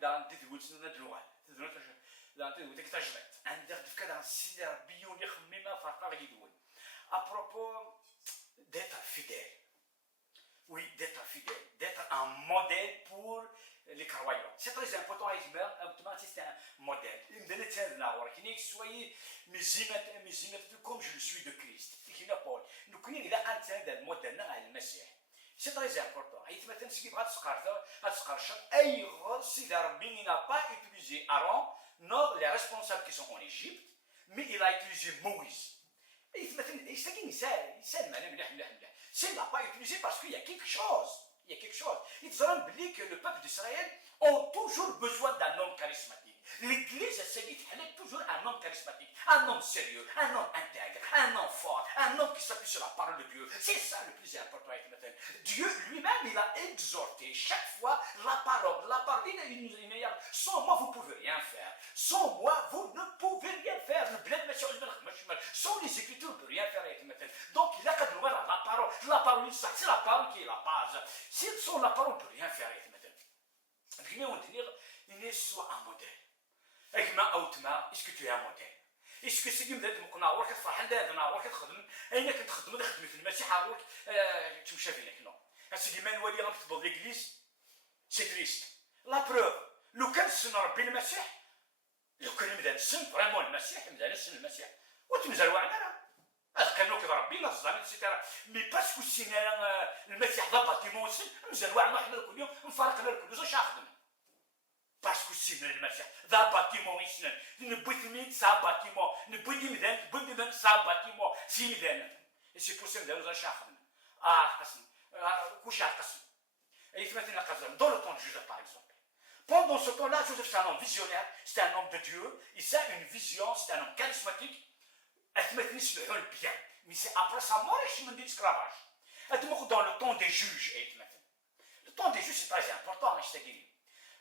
دان تدوت ندلوغال تدوت دان تدوت كتجريت عندك كذا سيدي ربي يولي خميمه فرقا غيدوي ابروبو d'être fidèle. Oui, d'être fidèle, d'être un modèle pour les croyants. C'est très important, c'est un modèle. Soyez comme je le suis de Christ. Nous connaissons un modèle. C'est très important. Il n'a pas utilisé Aaron, non les responsables qui sont en Égypte, mais il a utilisé Moïse. C'est n'a pas utilisé parce qu'il y a quelque chose. Il y a quelque chose. Il faut que le peuple d'Israël a toujours besoin d'un homme charismatique. L'Église c'est toujours un homme charismatique, un homme sérieux, un homme intègre, un homme fort, un homme qui s'appuie sur la parole de Dieu. C'est ça le plus important. Dieu lui-même, il a exhorté chaque fois la parole. La parole, il a une meilleure. Sans moi, vous ne pouvez rien faire. Sans moi, vous ne pouvez rien faire. Sans les Écritures, on ne peut rien faire. Donc, il a qu'à nous voir la parole. La parole, c'est la parole qui est la base. Sans la parole, on ne peut rien faire. Il soit un modèle. Est-ce que tu es un modèle? Est-ce que c'est comme ça que nous avons فرحان دابا ورك تخدم اين كنت تخدم في المسيح عاوك تمشى فينك نو اسيدي ما نولي غنكتبوا ليغليز سي تريست لا بروف لو كان سن ربي المسيح لو كان نبدا نسن فريمون المسيح نبدا نسن المسيح وتمزال واعنا كانوا كيف ربي نظام اكسيتيرا مي باسكو سينا المسيح ضبط تيموسن مزال واعنا حنا كل يوم نفرقنا الكل واش نخدم parce que c'est le Messie. D'un bâtiment ici, ne bâtiment ça bâtiment, ne bâtiment ça bâtiment, si midène. Et c'est pour ça que nous avons chacun. Coucher à Kassim. Et il faut mettre la caserne dans le temps de Joseph par exemple. Pendant ce temps-là, Joseph c'est un homme visionnaire, c'est un homme de Dieu, il a une vision, c'est un homme charismatique. Il faut mettre le bien. Mais c'est après sa mort qu'il me dit l'esclavage. Dans le temps des juges, le temps des juges c'est très important, je t'ai dit.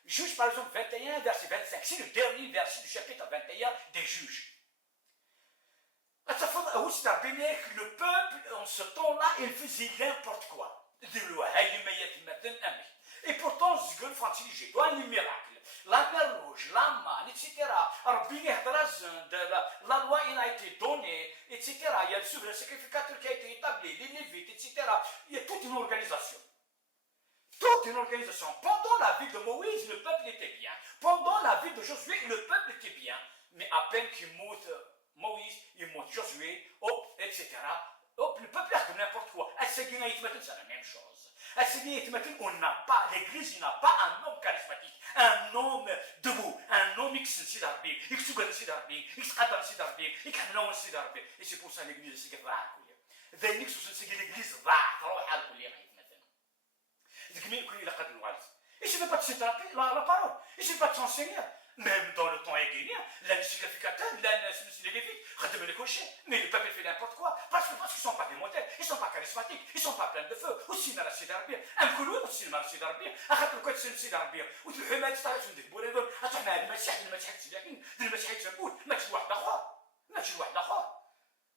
Juge par exemple 21, verset 25. C'est le dernier verset du chapitre 21 des juges. Le peuple, en ce temps-là, il faisait n'importe quoi. Et pourtant, j'ai un miracle. La mer rouge, la manne, etc. La loi il a été donnée, etc. Il y a le sacrificateur qui a été établi, les lévites, etc. Il y a toute une organisation. Toute une organisation. Pendant la vie de Moïse, le peuple était bien. Pendant la vie de Josué, le peuple était bien. Mais à peine qu'il monte Moïse, il monte Josué, hop, etc. Hop, le peuple a fait n'importe quoi. C'est la même chose. On n'a pas, l'église n'a pas un homme charismatique, un homme debout, un homme qui se d'arbi, qui se d'arbi, qui se d'arbi, et c'est pour ça que l'église se va. L'église va, et je ne veux pas te citer la parole, et je ne veux pas t'enseigner. Même dans le temps héguénien, l'un sacrificateur, l'un les lévites, mais le peuple fait n'importe quoi, parce qu'ils ne sont pas des modèles, ils ne sont pas charismatiques, ils ne sont pas pleins de feu. Aussi, il y a la sidarbir, un couloir aussi, il y a la sidarbir, أخذ الكوت sidarbir, وتلحمات تعرف عندك بوليدون، أتحنا المسيح تسبحين، المسيح تسبون، ما تشوف واحد آخر، ما تشوف واحد آخر.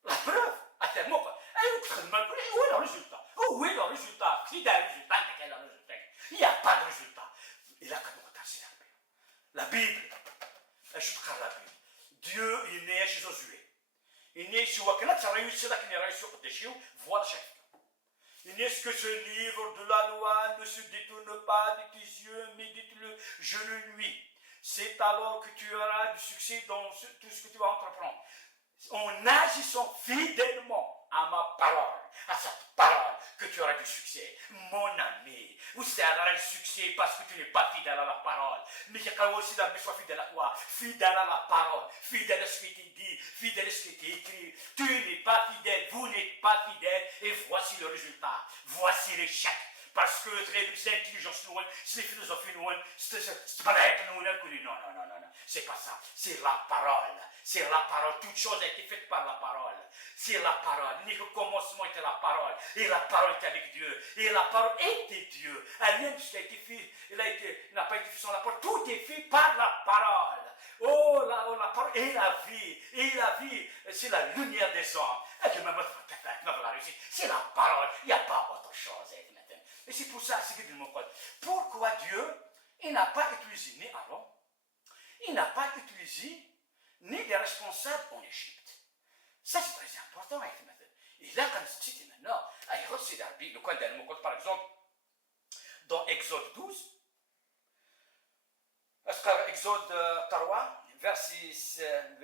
La preuve, à tel moment, où est le résultat? Où est le résultat? Qui a le résultat? Il n'y a pas de résultat. Il a qu'à nous retarder. La Bible, je te parle la Bible. Dieu est né chez Josué. Il est né chez Wakana, ça réussit là qu'il est réussi au déchet, voilà chaque. Il est ce que ce livre de la loi ne se détourne pas de tes yeux, mais dites-le, je le lui. C'est alors que tu auras du succès dans tout ce que tu vas entreprendre. En agissant fidèlement à ma parole, à cette parole, que tu auras du succès. Mon ami, vous aurez du succès parce que tu n'es pas fidèle à la parole. Mais qu'il y a aussi d'arbre soit fidèle à toi, fidèle à la parole, fidèle à ce qui t'est dit, fidèle à ce qui t'est écrit. Tu n'es pas fidèle, vous n'êtes pas fidèle, et voici le résultat. Voici l'échec. Parce que c'est l'intelligence nouvelle, c'est les philosophies nouvelles, c'est pas l'être nouvelle. Non, c'est pas ça. C'est la parole. C'est la parole. Toute chose a été faite par la parole. C'est la parole. Le commencement était la parole. Et la parole était avec Dieu. Et la parole était Dieu. Rien de ce qui a été fait, n'a pas été fait sans la parole. Tout est fait par la parole. Oh, la parole et la vie. Et la vie, c'est la lumière des hommes. C'est la parole. Il n'y a pas autre chose. Et c'est pour ça, c'est que pourquoi Dieu il n'a pas utilisé ni Aaron, il n'a pas utilisé ni les responsables en Égypte. Ça, c'est très important. Et là, quand c'est maintenant, le cas d'un mot, par exemple, dans Exode 12, Exode 3, verset 16,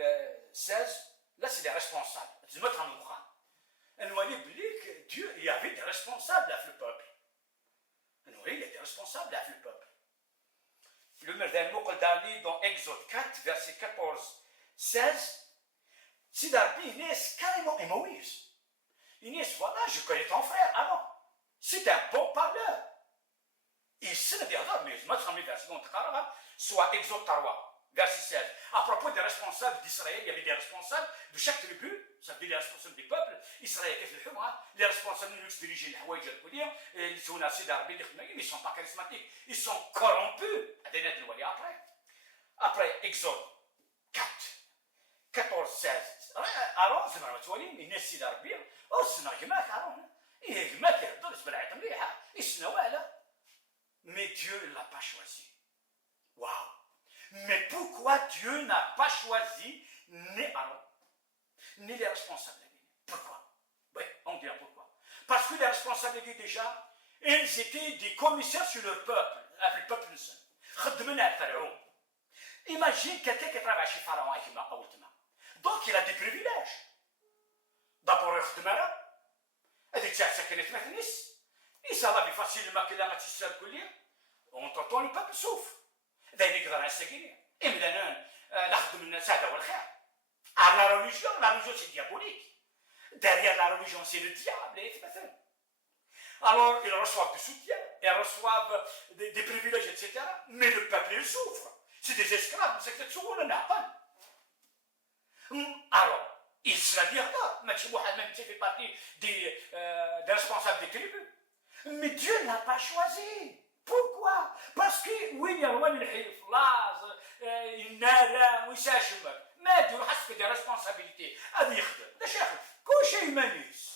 là, c'est les responsables. Tu me trahis. Dieu, il y avait des responsables avec le peuple. Il y a des responsables avec le peuple. Le dernier dans Exode 4, verset 14, 16, Sidarbi, il est carrément et Moïse. Il dit, voilà, je connais ton frère. Ah non, c'est un bon parleur. Il se dit, mais je me verset soit Exode 3, verset 16. À propos des responsables d'Israël, il y avait des responsables de chaque tribu, ça veut dire les responsables du peuple. Israël, les responsables qui dirigent les Hawaï, ils sont assez d'armée, mais ils ne sont pas charismatiques. Ils sont corrompus. Après Exode 4, 14, 16. Alors, c'est marrant, tu vois, il est si d'armée. Oh, c'est normal, Aaron. Il est normal, mais Dieu ne l'a pas choisi. Waouh! Mais pourquoi Dieu n'a pas choisi ni Aaron, ni les responsables? Pourquoi? Oui, on dira pourquoi. Parce que les responsables déjà, ils étaient des commissaires sur le peuple, avec le peuple seul. Imagine quelqu'un qui travaille chez Pharaon avec Aoutma. Donc il a des privilèges. D'abord, il dit tiens, c'est qu'il est mécanisme. Et ça va bien facilement que la matière collier. Entre-temps, le peuple souffre. D'ailleurs, il va rester guéri. Et maintenant, la religion, c'est diabolique. Derrière la religion, c'est le diable. Alors, ils reçoivent du soutien, ils reçoivent des privilèges, etc. Mais le peuple, il souffre. C'est des esclaves, c'est que tout le monde n'a pas. Alors, il sera dit, même fait partie des responsables des tribus. Mais Dieu n'a pas choisi. Pourquoi? Parce que oui, il y a des responsabilités. Quand j'ai humaniste,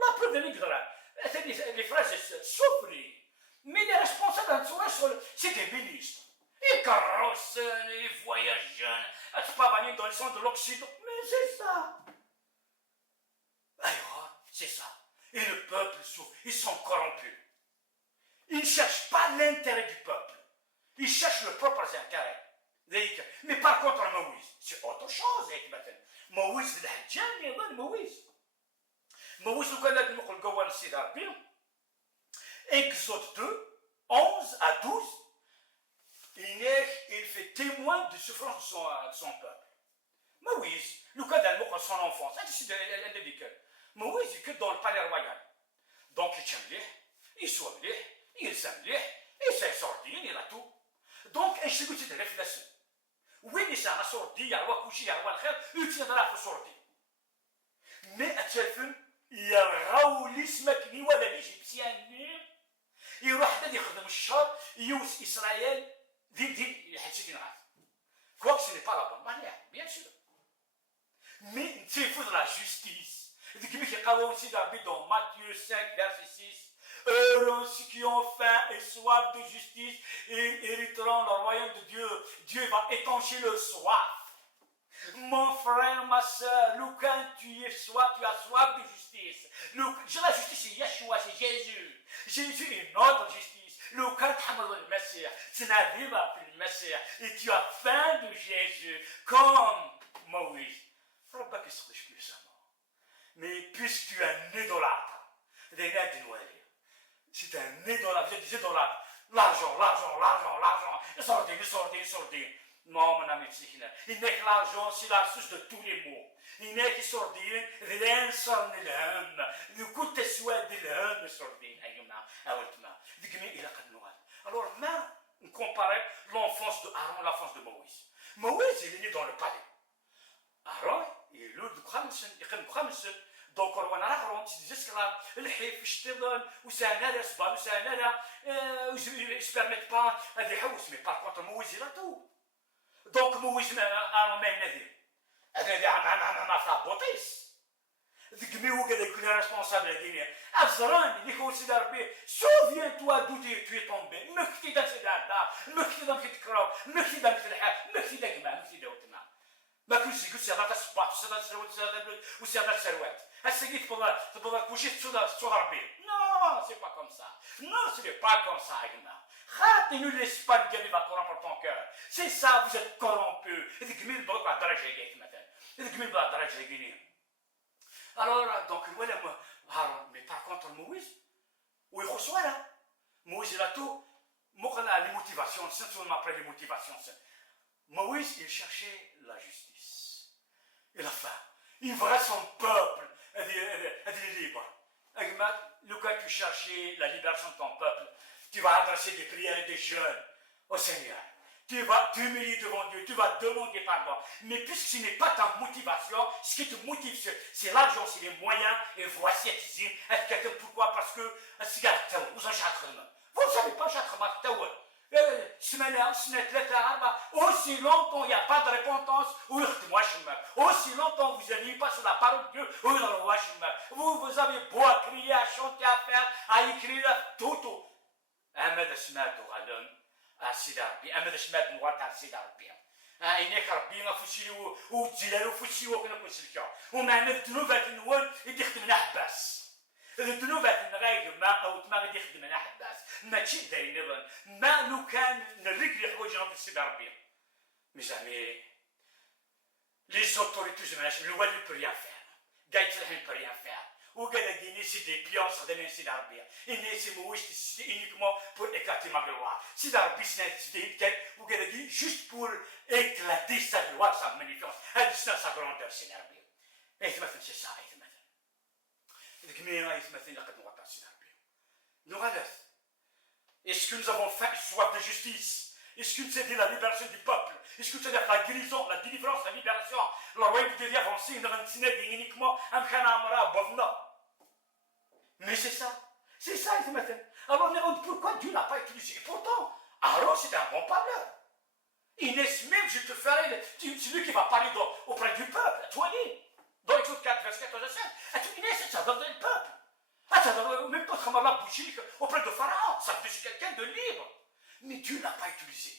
la preuve de l'Igra, les phrases souffrent. Mais les responsables, c'est des ministres. Ils carrossent, ils voyagent, ils pas venir dans le centre de l'Occident. Mais c'est ça. Alors, c'est ça. Et le peuple souffre. Ils sont corrompus. Ils ne cherchent pas l'intérêt du peuple. Ils cherchent leurs propres intérêts. Mais par contre, Moïse, c'est autre chose. Moïse, Moïse. Moïse, Exode 2, 11 à 12, il fait témoin de souffrance de son peuple. Moïse, le cas d'un mot son enfance, Moïse est que dans le palais royal. Donc il tient il soit il s'aime, il s'est sorti, il a tout. Donc il s'est dit de réfléchir. Oui, il s'est sorti, il y a le coucher, il y a le khair, il s'est sorti. Mais à Tchelfen, il y a Raoulisme qui est l'Égyptien. Il y a un يخدم الشر يوس إسرائيل دين حتى نعرف. Quoi que ce n'est pas la bonne manière, bien sûr. Mais il faut de la justice. Dans Matthieu 5, verset 6, heureux ceux qui ont faim et soif de justice et hériteront le royaume de Dieu. Dieu va étancher leur soif. Mon frère, ma soeur, quand tu as soif de justice. La justice, c'est Yeshua, c'est Jésus. Jésus est notre justice. Quand tu as le Messie, tu n'arrives pas plus le Messie et tu as faim de Jésus, comme Moïse. Mais puisque tu es un idolâtre, c'est un idolâtre, vous êtes des idolâtres. L'argent, sortir. Non, mon ami, il n'est que l'argent, c'est la source de tous les maux. Il n'est que sortir, rien sans l'homme. Le coup de souhait de l'homme, sortir. Alors, on compare l'enfance de Aaron à l'enfance de Moïse. Moïse, il est né dans le palais. Aaron, il est né dans Khamsen. Donc, on a des esclaves, الحيف يشتغل وسانا صبان وسانا ils se permettent pas des hausses, mais par contre Moïse il a tout. Donc Moïse a même nadir. هذا ما فلا بوطيس. ذيك مي هو قال لك responsables à Guinée. Azran, il faut aussi d'arber. Souviens-toi d'où tu es tombé. Mekti dans ce dada, mekti dans ce crowd, mekti dans ce lha, mekti dans gma, mekti dans outma. ما كنتش تقول سي هذا الصباح وسي هذا السروات وسي هذا السروات. السيد تبغى كلشي تصور ربي. Non, c'est pas comme ça. Non, ce n'est pas comme ça, Agma. خاطينو l'Espagne qui va corrompre ton cœur. C'est ça, vous êtes corrompu. هذيك مين بغاك واحد الدرجة هكاك مثلا. هذيك مين بغا الدرجة هكاك. Alors, donc, voilà, mais par contre, Moïse, où il reçoit là, Moïse, il a tout, les motivations, c'est seulement après les motivations. Moïse, il cherchait la justice. Et la fin, il voit son peuple, elle est libre. Quand tu cherchais la libération de ton peuple, tu vas adresser des prières et des jeûnes au Seigneur. Tu vas t'humilier devant Dieu, tu vas demander pardon. Mais puisque ce n'est pas ta motivation, ce qui te motive, c'est l'argent, c'est les moyens, et voici pourquoi? Parce que vous ne savez pas, aussi longtemps il n'y a pas de repentance, aussi longtemps vous n'allez pas sur la parole de Dieu, vous avez beau à crier, à chanter, à faire, à écrire, tout. سيدي ربي اما باش مات نغطى سيدي ربي انك ربي ما فوتشي وتجلالو فوتشي وكنا كنسلكا ومعنا الذنوب النوال يدي يخدمنا حباس الذنوب غايد ما او تما غادي يخدمنا حباس ماشي دايرين ما لو كان نرجلي حوايجنا في سيدي ربي مي زعمي لي زوتوريتي جمعاش الوالي بو ريان فير كاع يتصلحين بو ريان فير وقال Guinée, c'est des pions sur des mains de l'Arabie. Il n'est c'est uniquement pour éclater ma gloire. Si l'Arabie c'est une quête, vous avez dit juste pour éclater sa gloire, sa magnificence, à distance sa grandeur, c'est l'Arabie. Et c'est ça, est-ce que nous avons faim et soif de justice? Est-ce que c'est la libération du peuple? Est-ce que c'est la guérison, la délivrance, la libération? Le royaume de Dieu avancé, il ne uniquement un canamara, bovna. Mais c'est ça, il matin. Alors on demande pourquoi Dieu n'a pas utilisé. Et pourtant, Aaron c'est un bon parleur. Inès même, je te ferai, celui qui va parler auprès du peuple, à toi, dans Exode 4, verset 14 à 5. Inès, ça donne le peuple. Même quand on a la bougie auprès de Pharaon, ça veut dire quelqu'un de libre. Mais Dieu n'a pas utilisé.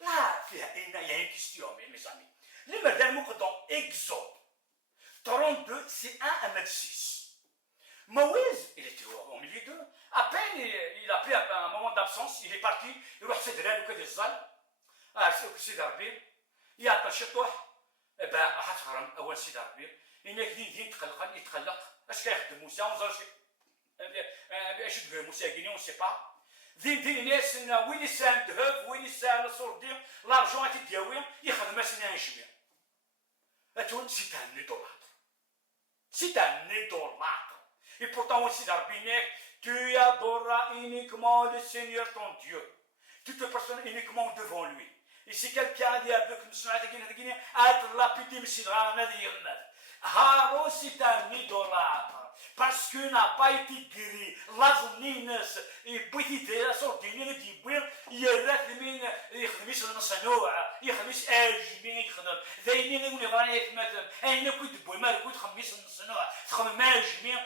Là, il y a une question, mes amis. Le dernier mot dans Exode 32, c'est 1 à 6. Moïse, il était au milieu d'eux. À peine il a pris un moment d'absence, il est parti, il a fait de l'air des zales. C'est d'Arabie. Il a attaché toi. Eh bien, à Hatharam, à Wansi d'Arabie. Il n'est qu'une يتخلق. Est-ce qu'il y a de Moussa? On sait. Moussa Guinée, on ne sait pas. ذي ناس وين يساهم ذهب وين يساهم الصوردين لارجون تدياوي يخدم سنين جميع. أتون c'est un idolâtre. C'est un idolâtre. Et pourtant aussi d'Arbinek, tu adoreras uniquement le Seigneur ton Dieu. Tu te personnes uniquement devant lui. Et si quelqu'un dit à Dieu que nous sommes être lapidé, mais c'est Haro, c'est un idolâtre. Parce qu'il n'a pas été guéri. Lazonines, et petit la sortine, dit bien, il y a la mine, il خدميش النصنوع، يخدميش أجمين يخدم، ذاينين يقول يبغى يتمثل، أين كنت بوي ما كنت خدميش النصنوع، تخدم أجمين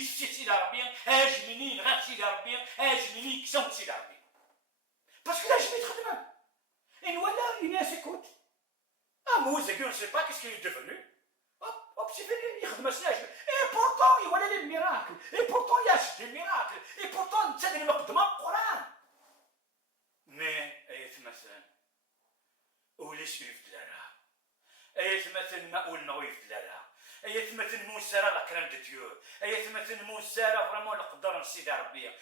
سيد عربيين، أجمين غير سيد عربيين، أجمين كسم سيد عربيين. Parce que l'Ajmini يخدم. Et voilà, il est écoute. Ah, Moïse, on ne sait pas qu'est-ce qu'il est devenu. Hop, c'est fini, il خدم سلاج. Et pourtant, il y a des miracles. Et pourtant, il y a des miracles. Et pourtant, c'est des miracles de mon Coran. Mais, مثلا وليش يفدلها مثلا ما قول ما يفدلها مثلا موسى لا كرام دو ديو مثلا موسى لا فريمون القدر نسيد ربي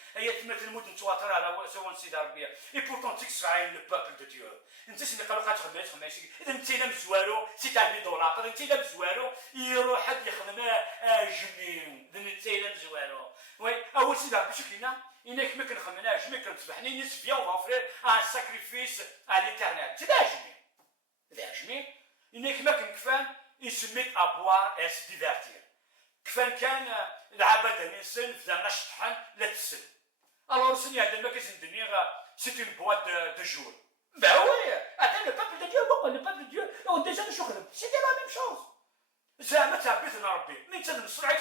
مثلا مود نتواتر على سوا نسيد ربي اي بورتون تكسراين لو بوبل دو ديو انت سمي قالوا خمس اذا انت لا مزوارو سي تاع دولار انت لا مزوارو يروح حد يخدم جميل اذا انت لا مزوارو وي اول سيد ربي شوف لينا إنك ما كنخمناش ما كنتبحني نسبيا وغفرير ان ساكريفيس على l'éternel. C'est d'ajmi. d'ajmi. إنك ما كنكفان يسميت أبوار et se divertir. كفان كان العباد الإنسان فدا نشطحن لا تسل. Alors سني هذا ما كيزندني c'est une boîte de jour. Ben oui, attends le peuple de Dieu, bon le peuple de Dieu, on déjà de chocolat. C'était la même chose. زعما تعبيتنا ربي من تن المصنع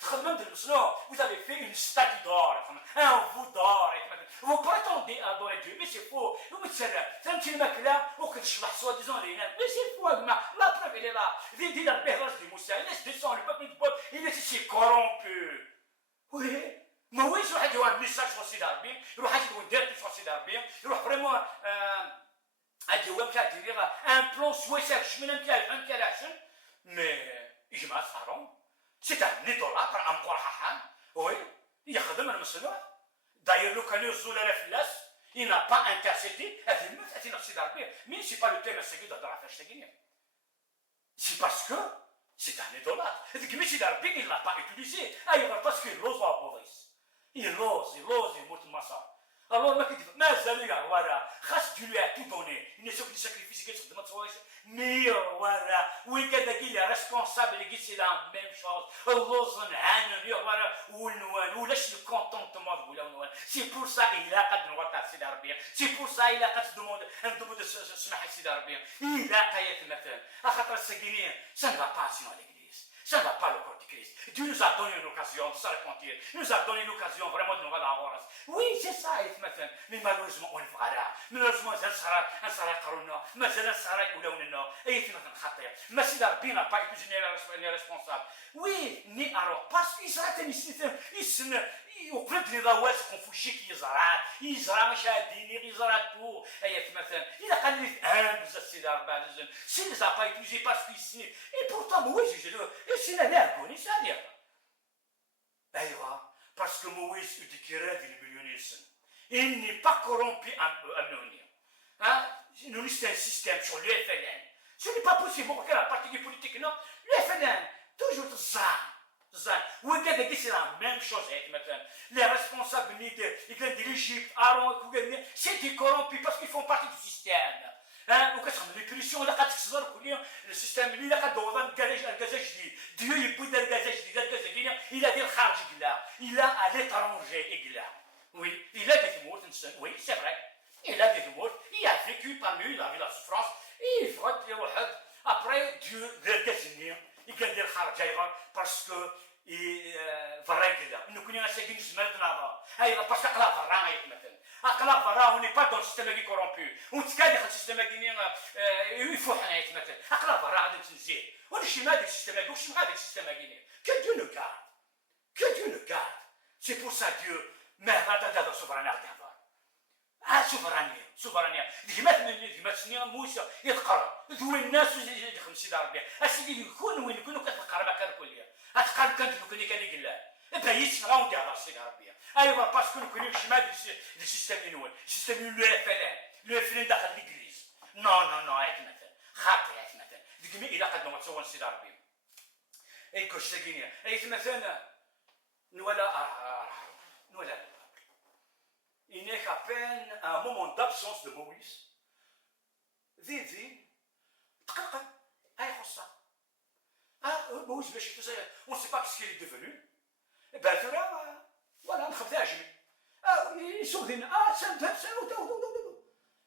تخدم ديال المصنوع vous avez fait une statue d'or un veau d'or vous prétendez adorer Dieu mais c'est faux ومتسرع فهمتي الماكله وكتشبح سوا ديزون لينا mais c'est faux la preuve elle est là دي البهرج دي موسى laisse descendre le peuple du peuple il est si corrompu oui ما هوش واحد يوان ميساج في سيدي ربي يروح واحد يدير ديريكت في سيدي ربي يروح فريمون هادي هو كدير ان بلون سويسات شمن كيعرف كيعرفش مي يجمع صارون سي ان ايدولاتر ام قرحان وي يخدم المصنوع داير لو كان يزول على فلاس il n'a pas intercédé هذه الموت هذه نفس سيدي ربي مي سي با لو تيم السيد هضر فاش تاكيني سي باسكو سي ان ايدولاتر هذيك مي سيدي ربي il l'a pas utilisé ايوا باسكو يلوز بوفيس يلوز يموت المسار alors ما كيدير مازال يعورا خاص دير لها تو دوني نشوف لي ساكريفيس كتخدم تصويش مي يعورا وين كذاك اللي ريسبونسابل كي سي لا ميم شوز اللوز نعانن يعورا ونوان ولاش لو كونتونتمون ولا ونوان سي بور سا الا قد نوطا سيدي ربي سي بور سا الا قد ندوموند سمح سيدي ربي الا قايت مثلا خاطر الساكينين سا نفا با سينو ليغليز ça ne va pas le corps du Christ. Dieu nous a donné une occasion de se repentir. Il nous a donné une occasion vraiment de nous rendre. Oui, c'est ça, mais malheureusement, on le fera. Malheureusement, un salaire corona, mais un salaire ou là, et il notre khatir. Mais si l'arbi n'a pas étudié les responsables. Oui, ni alors, parce qu'il sera وقفت لي ضواس خنفوشي كيزرع يزرع مشاهدين يزرع تو اي مثلا الا قال لي بزاف السيد ربي الزين سي لي زابا يتوجي باسكو يسني اي بورتون مويز يجلو سي لا ناركوني سادير ايوا باسكو مويز يديكيرا دي المليونيسن اني با كورومبي امنوني ها nous c'est un système sur le FLN ce n'est pas possible pour quel parti politique non le FLN toujours ça وكذا سي لا ميم شوز مثلا لي ريسبونسابل ديال ليجيبت ارون سي دي كورومبي باسكو يفون بارتي دو سيستيم وكتخدم لي بريسيون اللي قتكسر كل السيستم اللي قدوض الكازا جديد ديو يبدا الكازا جديد الكازا كاين الى ديال الخارج كلا الى ا ليترونجي كلا وي الى دي مورت وي سي فري الى دي مورت il a vécu parmi eux il a vu la souffrance il faut dire واحد après Dieu désigné يقدر الخارج ايضا باسكو فرا كذا انه كنا ساكنين زمان نظام ايضا باسكو اقلا فرا مثلا اقلا فرا وني با دون سيستيم كي كورومبي ونتكاد داخل السيستيم كي يفوح حنايت مثلا اقلا فرا غادي تنزيد ونشي ما داك السيستيم كي وشي ما داك السيستيم كي que Dieu nous garde que Dieu nous garde c'est pour ça Dieu ما هذا سوفرانيتي سوفرانية ديما سنين موسى يتقرب ذو الناس يدخل سيدي ربي اسيدي يكون وين يكونوا كتقرب كان كليا اتقرب كان كوني كان يقلا بايت نغاو ندير على سيدي ربي ايوا باسكو كوني شمال السيستم نوال السيستم لو فلان داخل ليغليز نو هاك مثلا خاطي هاك مثلا ديك الى قد ما تصور سيدي ربي اي كوش تاكينيا اي مثلا نولا il n'est qu'à peine un moment d'absence de Moïse. Dit, Moïse, on ne sait pas ce qu'il est devenu. Et bien, voilà, ils sont venus,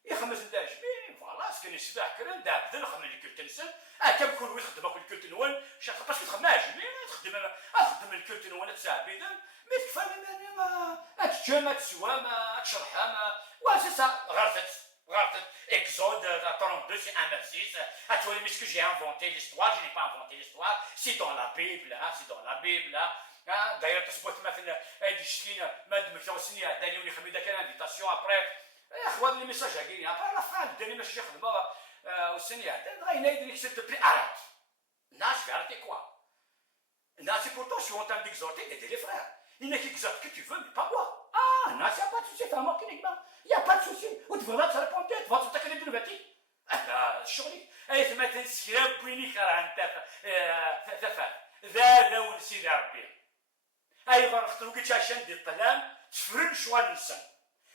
يخمس داجمي فوالا سكن يسبح كرن داب ذن خمن الكلت نسن كم كون يخدم كل الكلت نوان شاف باش تخدم اجمي تخدم الكلت نوان تساعد بيدن مي تكفى ما تجي ما تسوى ما تشرحها ما واسي سا غرفت Exode 32 c'est un verset mais ce que j'ai inventé l'histoire je n'ai pas inventé l'histoire c'est dans la Bible c'est dans la Bible d'ailleurs تثبت مثلا هذه الشكينه ما دمت سنيه داني ونخمي داك الانفيتاسيون ابري اخوان لي ميساج هاكين ابري لا فان داني ماشي خدمه والسنيه غاينا يدير سيت بلي arrête ناش arrêtez quoi non c'est pourtant je suis en train d'exhorter d'aider les frères il n'est qu'exhorte que tu veux mais pas moi non il n'y a pas de souci fais un mort il n'y a pas de souci وتفضل تربونتي تفضل تتكلم دلوقتي انا شغلي اي مثلا سياب بيني كره انت ثفا ذا لون سيدي ربي ايضا اخترو كيتشاشن دي الطلام تفرن شوال نسن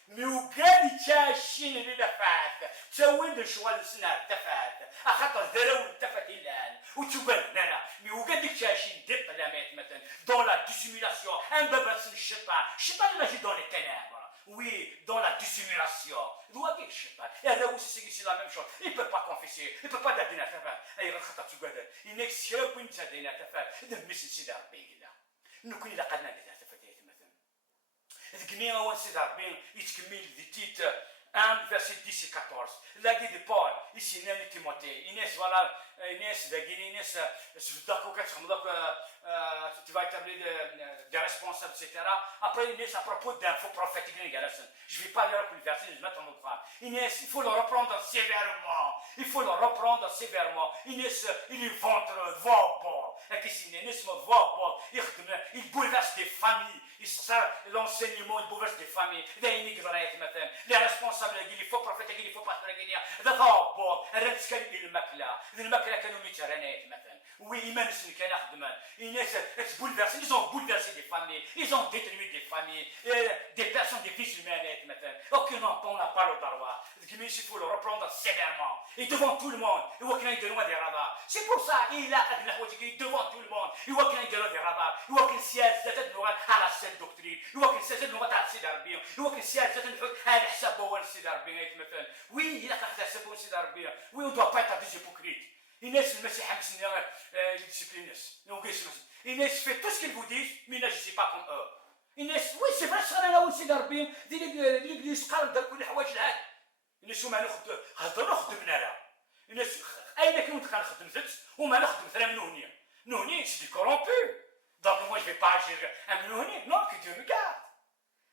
ميوكالي تشاشين اللي دفعت تسوين شوال نسن دفعت اخاطر ذراون دفعت الان وتبان انا ميوكالي تشاشين دي الطلامات مثلا دون لا ديسيميلاسيون ان بابا الشيطان اللي ماشي دون التنام oui, dans la dissimulation. Doit quelque chose. Et là aussi, c'est la même chose. Il ne peut pas confesser, il ne peut pas dire à faire. Il va faire tout gada. Il n'excelle pas une chose à faire. Il ne misse c'est d'arber là. Nous connaissons la cadena de la fête مثلا. الجميع هو سي d'arber. Il تكمل des titres 1 verset 10 et 14. La guide de Paul, ici, Néné Timothée. Inès, voilà, Inès, Inès, d'accord, tu vas établir des responsables, etc. Après, Inès, à propos d'un faux prophète, je ne vais pas lire le verset, je vais mettre en autre part. Inès, il faut le reprendre sévèrement. Il faut le reprendre sévèrement. Inès, il est ventre, voix bord. Et que si Inès, voix bord, il bouleverse des familles. L'enseignement, il bouleverse des familles. Les responsables, il faut prophète, il faut pasteur, oui, ils ont bouleversé des familles, ils ont détruit des familles, des personnes, des vies humaines. Aucun enfant n'a pas le droit. Il faut le reprendre sévèrement et devant tout le monde. C'est pour ça il a devant tout le monde. Il voit qu'il y a des rabats, il voit qu'il y a à la saine doctrine, il voit qu'il y a à Sidarbien, il voit qu'il y a à l'Hsabou Sidarbien. Oui, il a à l'Hsabou Sidarbien. Oui, on ne doit pas être des hypocrites. Inès, le Messie Hamsin, il discipline. Inès fait tout ce qu'ils vous disent, mais il n'agit pas comme eux. Inès, oui, c'est vrai, ça là aussi d'Arbien, l'église قال ده كل الحوايج العاد. Inès وما نخدم من هنا. Inès, أين كنت كنخدم زدت وما نخدم ثلا من هنا. Nouni, c'est du corrompu. Donc moi je ne vais pas agir un Nouni. Non, que Dieu me garde.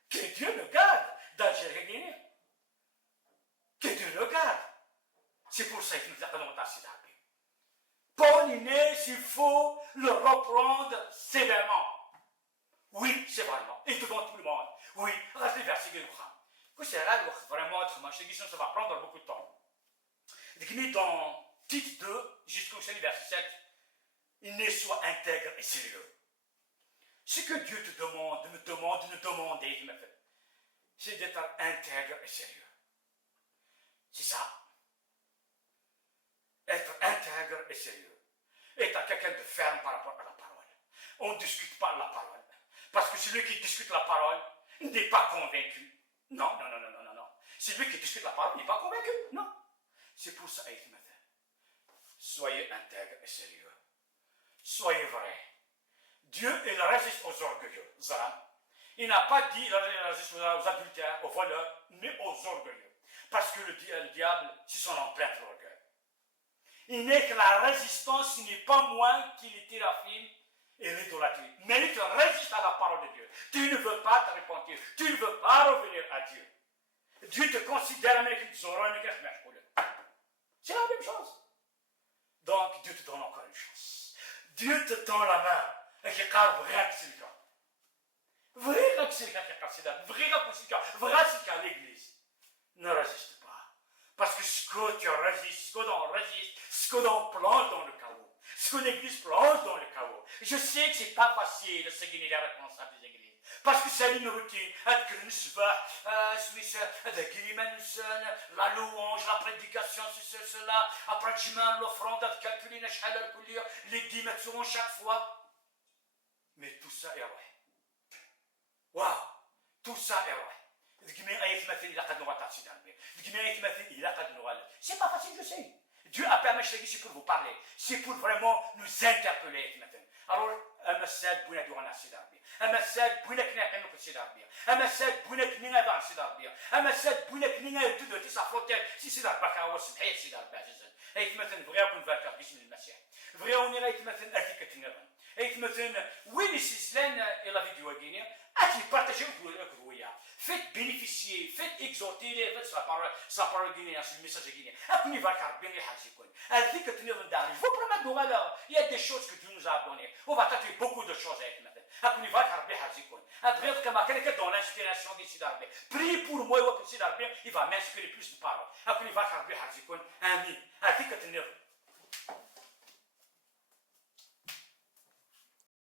Que Dieu me garde d'agir Guinée. Que Dieu le garde. C'est pour ça qu'il nous a donné ta cité. Paul Inès, il faut le reprendre sévèrement. Oui, sévèrement. Et devant tout le monde. Oui, reste les versets que nous avons. C'est là, vraiment, ça va prendre beaucoup de temps. Dans Tite 2, jusqu'au verset 7, il soit intègre et sérieux. Ce que Dieu te demande, me demander, c'est d'être intègre et sérieux. C'est ça. Être intègre et sérieux. Être quelqu'un de ferme par rapport à la parole. On ne discute pas la parole. Parce que celui qui discute la parole n'est pas convaincu. Non. Celui qui discute la parole n'est pas convaincu. Non. C'est pour ça, soyez intègre et sérieux. Soyez vrai. Dieu, il résiste aux orgueilleux. Il n'a pas dit qu'il résiste aux adultères, aux voleurs, mais aux orgueilleux. Parce que le diable, c'est son empreinte l'orgueil. Il n'est que la résistance n'est pas moins qu'il est thérapie et l'idolâtrie. Mais il te résiste à la parole de Dieu. Tu ne veux pas te repentir. Tu ne veux pas revenir à Dieu. Dieu te considère avec une zorone. C'est la même chose. Donc, Dieu te donne encore une chance. Dieu te tend la main et qui parle vrai que c'est le cas. Vrai que c'est le cas qui est vrai que c'est l'église. Ne résiste pas. Parce que ce que tu résistes, ce que l'on résiste, ce que l'on plonge dans le chaos, ce que l'église plonge dans le chaos. Je sais que ce n'est pas facile de se gagner les responsables des églises. Parce que c'est une routine, la louange, la prédication, cela, après l'offrande, calculer les dîmes seront chaque fois. Mais tout ça est vrai. Waouh! Tout ça est vrai. C'est pas facile, je sais. Dieu a permis chez c'est pour vous parler. C'est pour vraiment nous interpeller. Alors, أمساد بونا دوغنا سيداربيا أمساد بونا كنا كنوك سيداربيا أمساد بونا كنا دار سيداربيا أمساد بونا كنا يدودو تسع فلوتير سيدار بكا وسبحية سيداربيا جزن أيت مثلا فغيا كون فاكر باسم المسيح فغيا وني رايت مثلا أثيكة تنغن أيت مثلا وين سيسلان إلى فيديو أجينيا أكي بارتاجيو كرويا faites bénéficier, faites exhorter, faites sa parole guinéenne, c'est le message guinéen. Après, il va bien les hajikon. Elle dit que tu n'es pas il faut promettre nous alors. Il y a des choses que Dieu nous a données. On va t'attirer beaucoup de choses avec maintenant. Après, il va bien hajikon. Après, comme quelqu'un dans l'inspiration qui s'y d'arbe. Prie pour moi, il va m'inspirer plus de paroles. Après, il va bien hajikon. Amen. Elle dit que tu n'es